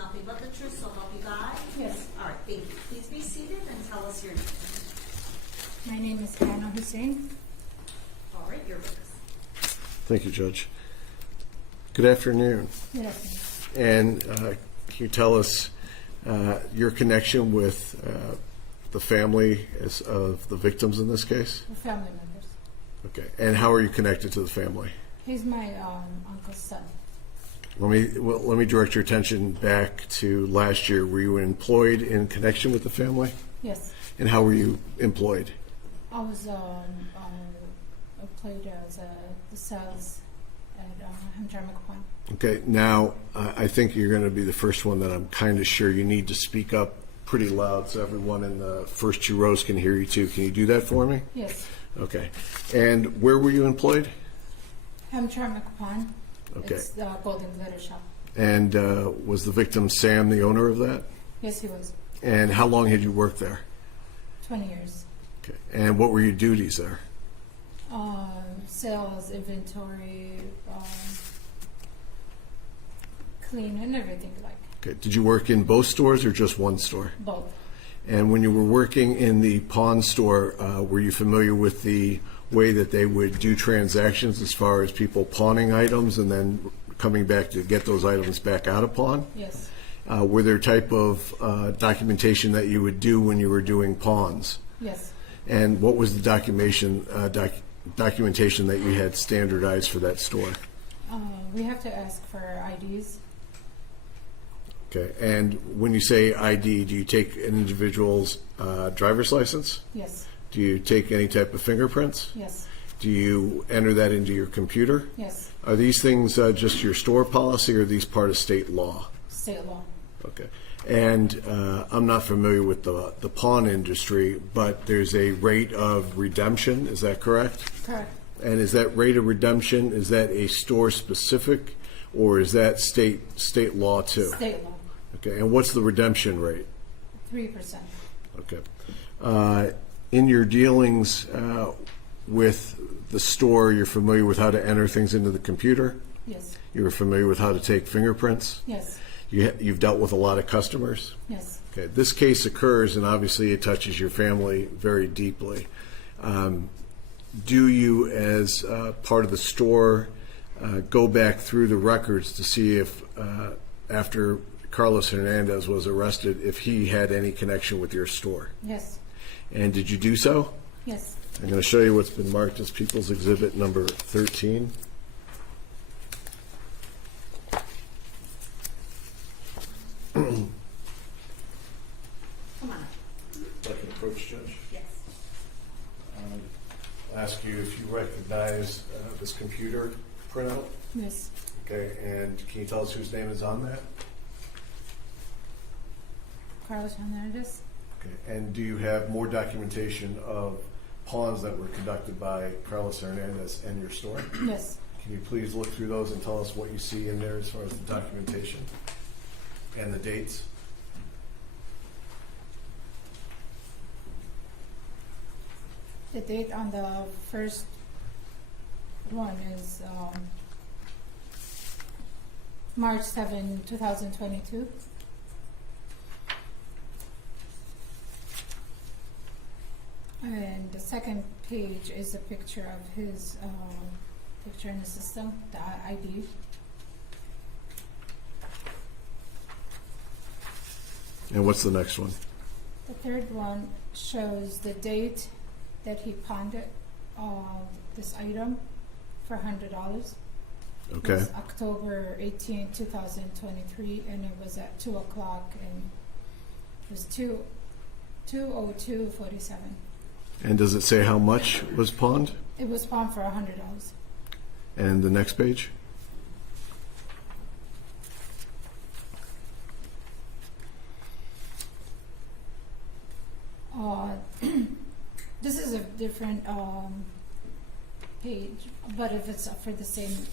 nothing but the truth, so help you God? Yes. All right, thank you. Please be seated and tell us your name. My name is Hanna Hussein. All right, your witness. Thank you, Judge. Good afternoon. Good afternoon. And can you tell us your connection with the family of the victims in this case? We're family members. Okay. And how are you connected to the family? He's my uncle's son. Let me direct your attention back to last year. Were you employed in connection with the family? Yes. And how were you employed? I was employed as the sales at Hernandez. Okay. Now, I think you're going to be the first one that I'm kind of sure you need to speak up pretty loud so everyone in the first two rows can hear you too. Can you do that for me? Yes. Okay. And where were you employed? Hernandez. Okay. It's the Golden Glitter Shop. And was the victim Sam the owner of that? Yes, he was. And how long had you worked there? 20 years. Okay. And what were your duties there? Sales, inventory, clean and everything like. Okay. Did you work in both stores or just one store? Both. And when you were working in the pawn store, were you familiar with the way that they would do transactions as far as people pawning items and then coming back to get those items back out of pawn? Yes. Were there type of documentation that you would do when you were doing pawns? Yes. And what was the documentation that you had standardized for that store? We have to ask for IDs. Okay. And when you say ID, do you take an individual's driver's license? Yes. Do you take any type of fingerprints? Yes. Do you enter that into your computer? Yes. Are these things just your store policy, or are these part of state law? State law. Okay. And I'm not familiar with the pawn industry, but there's a rate of redemption. Is that correct? Correct. And is that rate of redemption, is that a store specific, or is that state law too? State law. Okay. And what's the redemption rate? 3%. Okay. In your dealings with the store, you're familiar with how to enter things into the computer? Yes. You're familiar with how to take fingerprints? Yes. You've dealt with a lot of customers? Yes. Okay. This case occurs, and obviously it touches your family very deeply. Do you, as part of the store, go back through the records to see if, after Carlos Hernandez was arrested, if he had any connection with your store? Yes. And did you do so? Yes. I'm going to show you what's been marked as People's Exhibit number 13. Come on up. I can approach, Judge. Yes. I'll ask you if you recognize this computer printout. Yes. Okay, and can you tell us whose name is on that? Carlos Hernandez. Okay, and do you have more documentation of pawns that were conducted by Carlos Hernandez and your store? Yes. Can you please look through those and tell us what you see in there as far as the documentation and the dates? The date on the first one is March 7, 2022. And the second page is a picture of his picture in the system, the ID. And what's the next one? The third one shows the date that he pawned it, this item for $100. Okay. It was October 18, 2023, and it was at 2 o'clock, and it was 2:02:47. And does it say how much was pawned? It was pawned for $100. And the next page? This is a different page, but if it's for the same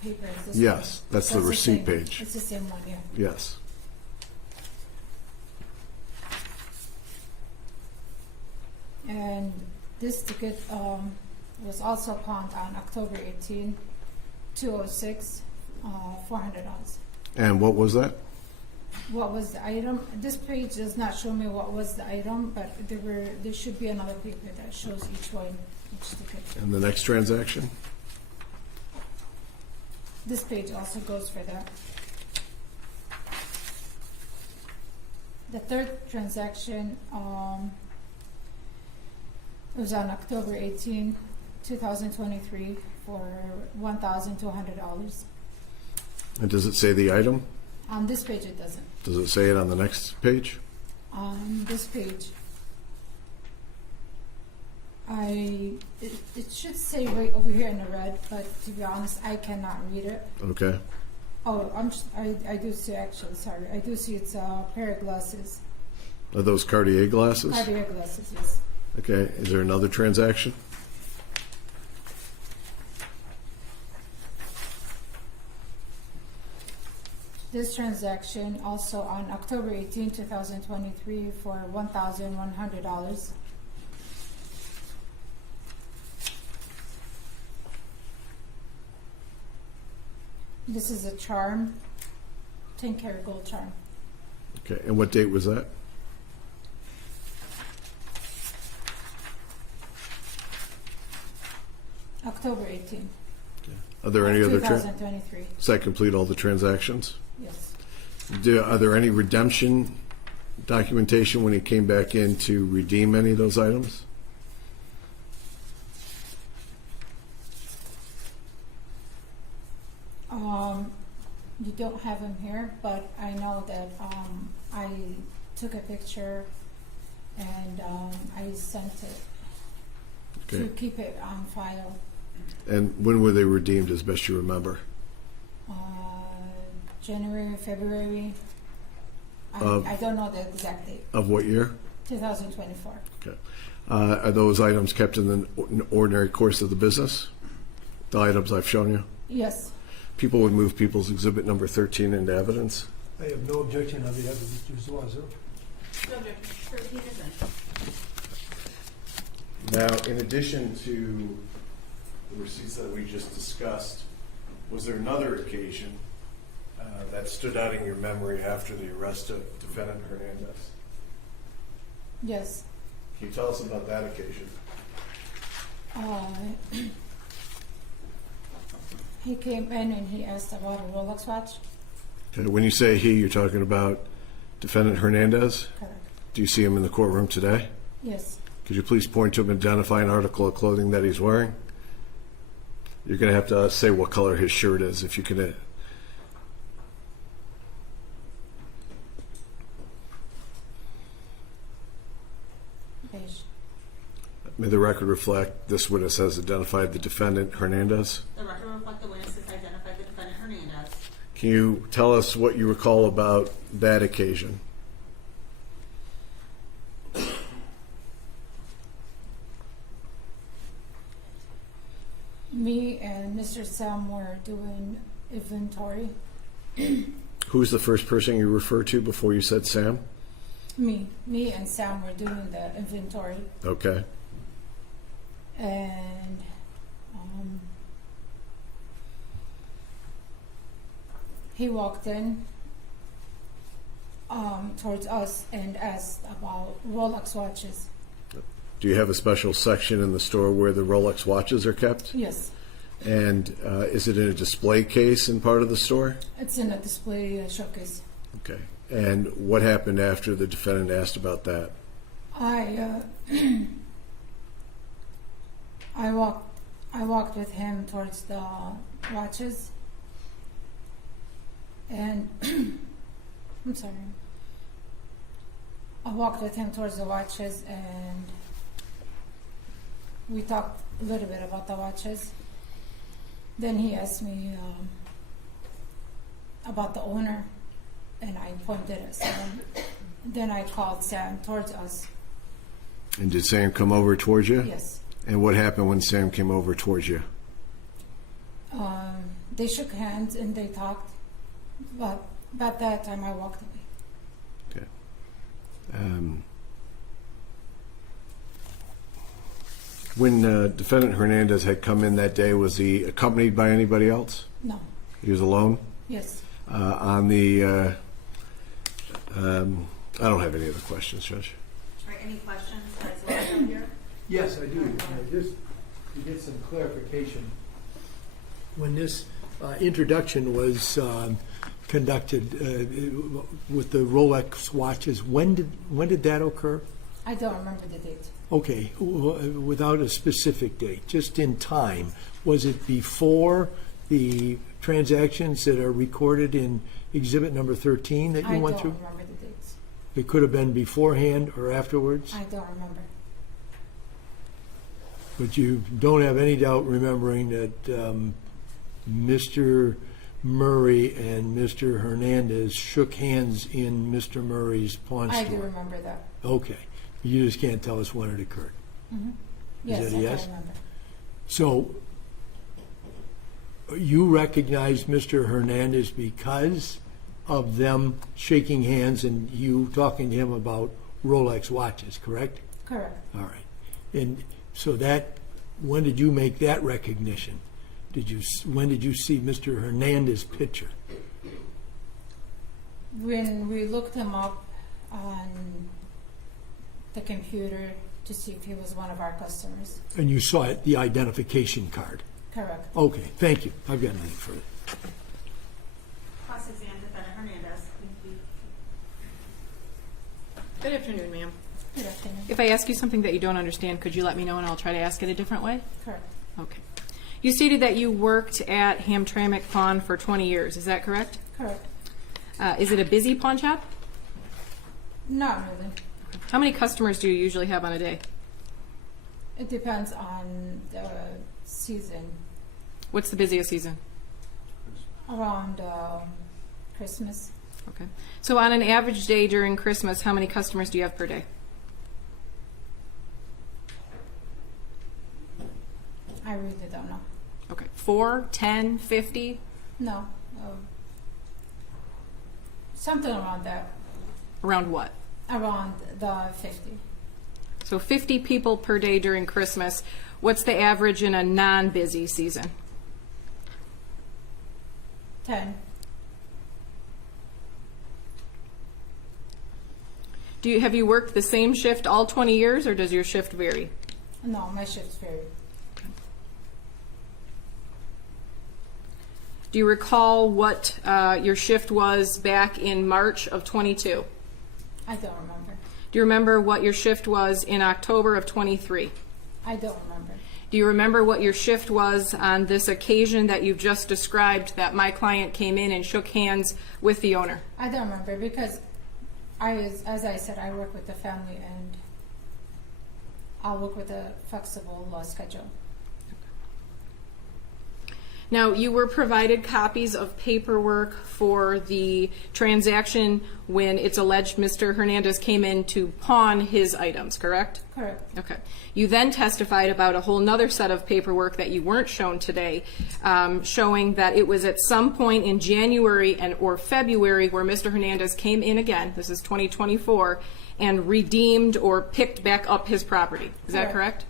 paper as this Yes, one, that's the receipt same. page. It's the same one, yeah. Yes. And this ticket was also pawned on October 18, 206, $400. And what was that? what was the item. This page does not show me what was the item, but there should be another paper that shows each one, each ticket. And the next transaction? This page also goes for that. The third transaction, it was on October 18, 2023 for $1,200. And does it say the item? On this page it doesn't. Does it say it on the next page? On this page, it should say right over here in the red, but to be honest, I cannot read it. Okay. Oh, I do see, actually, sorry. I do see it's a pair of glasses. Are those Cartier glasses? Cartier glasses, yes. Okay. Is there another transaction? This transaction also on October 18, 2023 for $1,100. This is a charm, 10-karat gold charm. Okay. And what date was that? October 18. Are there any other? 2023. Does that complete all the transactions? Yes. Are there any redemption documentation when he came back in to redeem any of those items? You don't have him here, but I know that I took a picture and I sent it to Okay. keep it on file. And when were they redeemed, as best you remember? January, February. Of- I don't know the exact date. Of what year? 2024. Okay. Are those items kept in the ordinary course of the business? The items I've shown you? Yes. People would move People's Exhibit number 13 into evidence. I have no objection of the evidence used was. No objection. 13 is in. Now, in addition to the receipts that we just discussed, was there another occasion that stood out in your memory after the arrest of defendant Hernandez? Yes. Can you tell us about that occasion? He came in and he asked about a Rolex watch. Okay, when you say he, you're talking about defendant Hernandez? Correct. Do you see him in the courtroom today? Yes. Could you please point to him and identify an article of clothing that he's wearing? You're going to have to say what color his shirt is, if you can. Beige. May the record reflect this witness has identified the defendant Hernandez. The record will reflect the witness has identified the defendant Hernandez. Can you tell us what you recall about that occasion? Me and Mr. Sam were doing inventory. Who's the first person you referred to before you said Sam? Me and Sam were doing the inventory, Okay. and he walked in towards us and asked about Rolex watches. Do you have a special section in the store where the Rolex watches are kept? Yes, And is it in a display case in part of the store? it's in a display showcase. Okay. And what happened after the defendant asked about that? I walked with him towards the watches, and I'm sorry. I walked with him towards the watches, and we talked a little bit about the watches. Then he asked me about the owner, and I pointed at Sam. Then I called Sam towards us. And did Sam come over towards you? Yes. And what happened when Sam came over towards you? They shook hands and they talked, but about that time I walked away. Okay. When defendant Hernandez had come in that day, was he accompanied by anybody else? No. He was alone? Yes. On the I don't have any other questions, Judge. All right, any questions? That's what I'm here. Yes, I do. Just to get some clarification. When this introduction was conducted with the Rolex watches, when did that occur? I don't remember the date. Okay, without a specific date, just in time. Was it before the transactions that are recorded in exhibit number 13 that you went through? I don't remember the dates. It could have been beforehand or afterwards, I don't remember. but you don't have any doubt remembering that Mr. Murray and Mr. Hernandez shook hands in Mr. Murray's pawn store. I do remember that. Okay, you just can't tell us when it occurred. Yes, that a I yes? do remember. So you recognized Mr. Hernandez because of them shaking hands and you talking to him about Rolex watches, correct? Correct. All right. And so when did you make that recognition? When did you see Mr. Hernandez's picture? When we looked him up on the computer to see if he was one of our customers. And you saw it, the identification card. Correct. Okay, thank you. I've got nothing further. Cross-examine defendant Hernandez. Good afternoon, ma'am. Good afternoon. If I ask you something that you don't understand, could you let me know and I'll try to ask it a different way? Correct. Okay. You stated that you worked at Hamtramck Pawn for 20 years. Is that correct? Correct. Is it a busy pawn shop? Not really. How many customers do you usually have on a day? It depends on the season. What's the busiest season? Around Christmas. Okay. So on an average day during Christmas, how many customers do you have per day? I really don't know. Okay. 4, 10, 50? No. Something around that. Around what? Around the 50. So 50 people per day during Christmas. What's the average in a non-busy season? 10. Have you worked the same shift all 20 years, or does your shift vary? No, my shifts vary. Do you recall what your shift was back in March of 22? I don't remember. Do you remember what your shift was in October of 23? I don't remember. Do you remember what your shift was on this occasion that you've just described, that my client came in and shook hands with the owner? I don't remember because as I said, I work with the family and I'll work with a flexible schedule. Now, you were provided copies of paperwork for the transaction when it's alleged Mr. Hernandez came in to pawn his items, correct? Correct. Okay. You then testified about a whole nother set of paperwork that you weren't shown today, showing that it was at some point in January or February where Mr. Hernandez came in again, this is 2024, and redeemed or picked back up his property. Is that correct?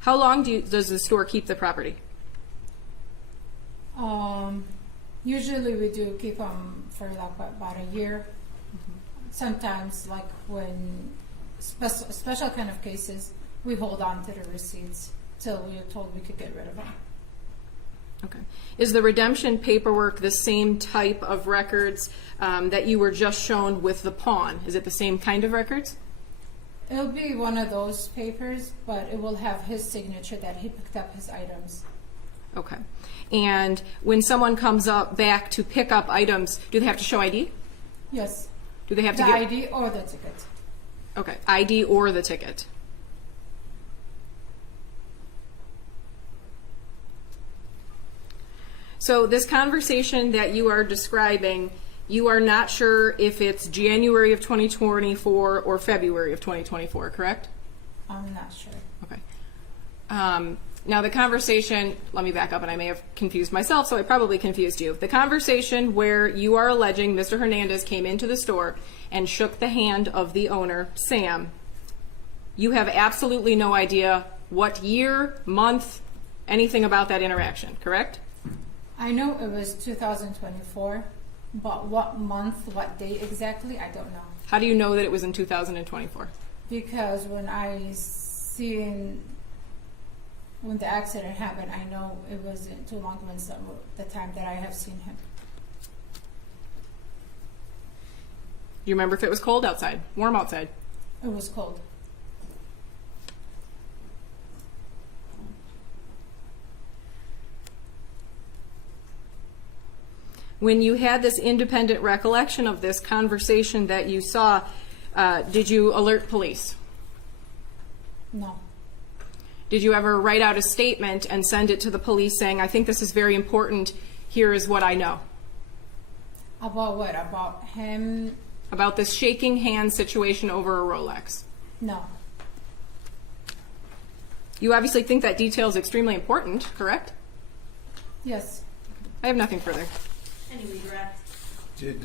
How long does the store keep the property? Usually we do keep them for like about a year. Sometimes, like when special kind of cases, we hold on to the receipts till we are told we could get rid of them. Okay. Is the redemption paperwork the same type of records that you were just shown with the pawn? Is it the same kind of records? It'll be one of those papers, but it will have his signature that he picked up his items. Okay. And when someone comes up back to pick up items, do they have to show ID? Yes. Do they have The to get ID or the ticket. Okay, ID or the ticket. So this conversation that you are describing, you are not sure if it's January of 2024 or February of 2024, correct? I'm not sure. Okay. Now the conversation, let me back up, and I may have confused myself, so I probably confused you. The conversation where you are alleging Mr. Hernandez came into the store and shook the hand of the owner, Sam, you have absolutely no idea what year, month, anything about that interaction, correct? I know it was 2024 But what month, what date exactly, I don't know. How do you know that it was in 2024? Because when the accident happened, I know it wasn't too long when the time that I have seen him. Do you remember if it was cold outside, warm outside? It was cold. When you had this independent recollection of this conversation that you saw, did you alert police? No. Did you ever write out a statement and send it to the police saying, I think this is very important, here is what I know? About what? About him? About this shaking hands situation over a Rolex? No. You obviously think that detail is extremely important, correct? Yes. I have nothing further. Any redirect? Did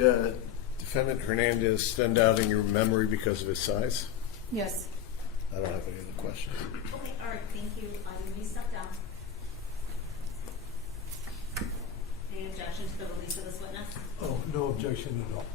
defendant Hernandez stand out in your memory because of his size? Yes. I don't have any other questions. Okay, all right, thank you. You may step down. Any objection to the release of this witness? Oh, no objection at all.